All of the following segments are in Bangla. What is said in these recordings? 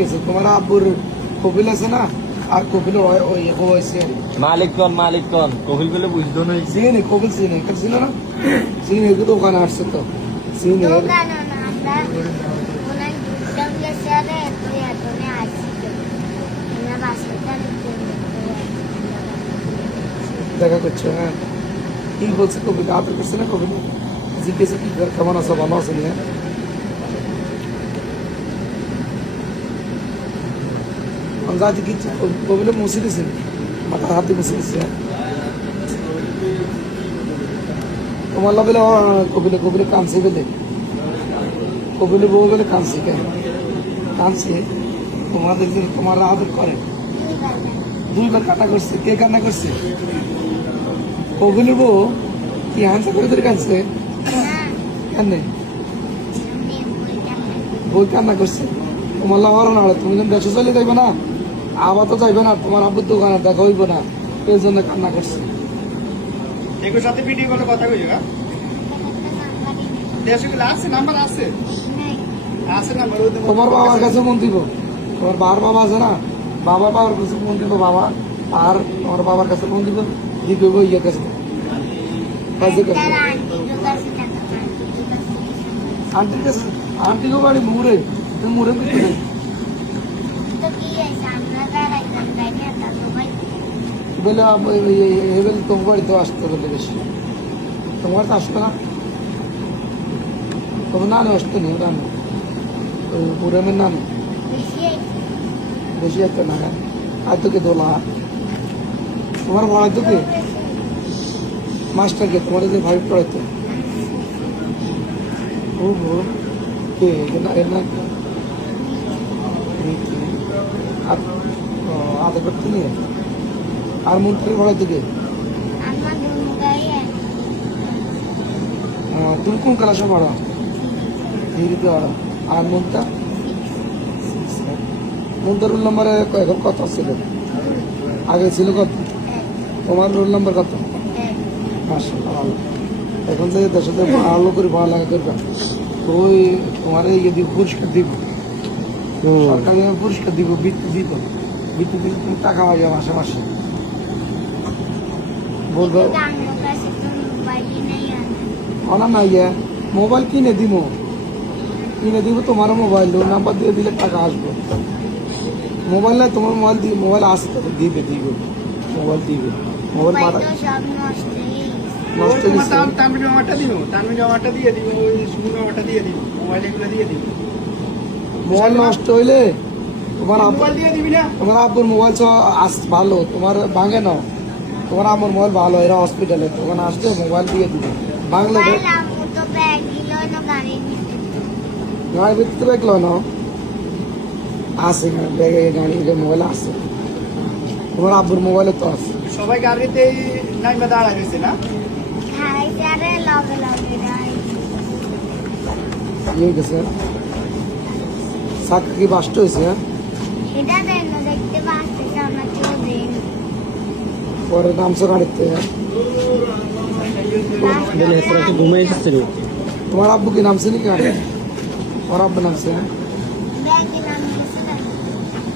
গেছে তোমার আব্বুর কপিল আছে না আর কপিল হয়েছে মালিকগণ কপিল বলে বুঝতো না চিনি কপিল চিনি ছিল না চিনি দোকানে আসছে তো চিনি দেখা করছো হ্যাঁ কি বলছে কপিল আদর করছে না কপিল জিজ্ঞেস কি কেমন আছো ভালো আছো নিয়ে জাতি কি কপিলে মুছে দিছে মাথার হাতে মুছে দিচ্ছে তোমার বেলে কপিলে কপিলে কানছে বেলে কপিলে বউ বেলে কানছে কেন কানছে তোমাদের তোমার আদর করে দুইবার কান্না করছে কে কান্না করছে কপিলে বউ কি হানসা করে ধরে কানছে কেন বই কান্না করছে তোমার লাভার না তুমি যখন দেশে চলে যাইবে না আবার তো যাইবে না তোমার আব্বুর দোকানে দেখা হইব না এই জন্য কান্না করছে এগুলোর সাথে ভিডিও কলে কথা কই হ্যাঁ দেশগুলো আছে নাম্বার আছে আছে নাম্বার তোমার বাবার কাছে ফোন দিব তোমার বাবার আছে না বাবার কাছে ফোন দিব বাবা আর তোমার বাবার কাছে ফোন দিব দিবে ইয়ে কাছে আন্টির কাছে আন্টিকে বাড়ি মুড়ে তুমি মুড়ে দিতে বলে এবার তোমার বাড়িতে আসতে বলে বেশি তোমার তো আসবে না তোমার নানু আসতে নেই নানু পুরামের নানু বেশি একটা না আর তোকে দোলা তোমার পড়াইতো কে মাস্টারকে তোমার যে ভাই পড়াইতো ও কে এর না আদর করতে নিয়ে আর মন্ত্রী পড়াইতো কে তুমি কোন ক্লাসে পড়ো হিরিতে পড়ো আর মনটা মনটার রোল নম্বরে এখন কত ছিল আগে ছিল কত তোমার রোল নম্বর কত মাশাআল্লাহ ভালো এখন থেকে দেশে ভালো করে পড়ালেখা করবে ওই তোমার ইয়ে দিব পুরস্কার দিব সরকারি পুরস্কার দিব বৃত্তি দিব বৃত্তি দিলে তুমি টাকা পাবে মাসে মাসে বলবো না না ইয়ে মোবাইল কিনে দিব তোমারও মোবাইল নাম্বার দিয়ে দিলে টাকা আসবে মোবাইল না তোমার মোবাইল দিয়ে মোবাইল আসে তাদের দিবে মোবাইল দিবে মোবাইল মারা নষ্ট হয়েছে তানভীর মামাটা দিয়ে দিব ওই সুমন মামাটা দিয়ে দিব মোবাইল এগুলো দিয়ে দিব মোবাইল নষ্ট হইলে তোমার মোবাইল দিয়ে দিবি না তোমার আব্বুর মোবাইল ভালো তোমার ভাঙে না তোমার আমার মোবাইল ভালো এরা হসপিটালে তখন আসলে মোবাইল দিয়ে দিবে বাংলা গাড়ি ভিতরে দেখলো না আছে ব্যাগে গাড়ি মোবাইল আছে তোমার আব্বুর মোবাইলে তো আছে সবাই গাড়িতেই নাইমা দাঁড়া গেছে না ইয়ে গেছে চাকরি কি বাস্ট হয়েছে পরে নামছো গাড়িতে ঘুমাই এসেছিল তোমার আব্বু কি নামছে নাকি গাড়ি তোমার আব্বু নামছে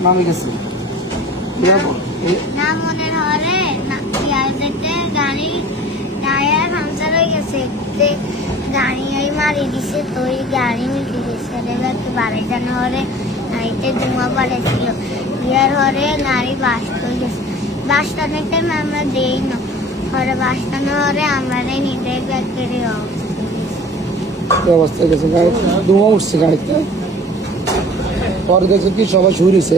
নামে গেছে গাড়ি মারি দিছে তো ওই গাড়ি মিটে গেছে একটু বাড়াইজানো হরে গাড়িতে ধোঁয়া পড়েছিল ইয়ার হরে গাড়ি বাস্ট হয়ে গেছে বাস্টানোর টাইম আমরা দেই না হরে বাস্টানো হরে আমরা নিজের ব্যাগের অবস্থা গেছে গাড়ি ধোঁয়া উঠছে গাড়িতে পর গেছে কি সবাই শুয়েছে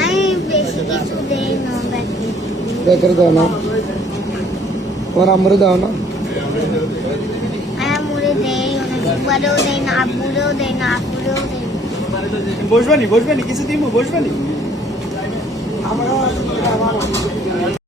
আমি বেশি কিছু দেই না ব্যাগের দাও না তোমার আমরে দাও না আমরে দেই বড়ও দেই না আব্বুরেও দেই না আপুরেও দেই বসবানি কিছু দিব বসবানি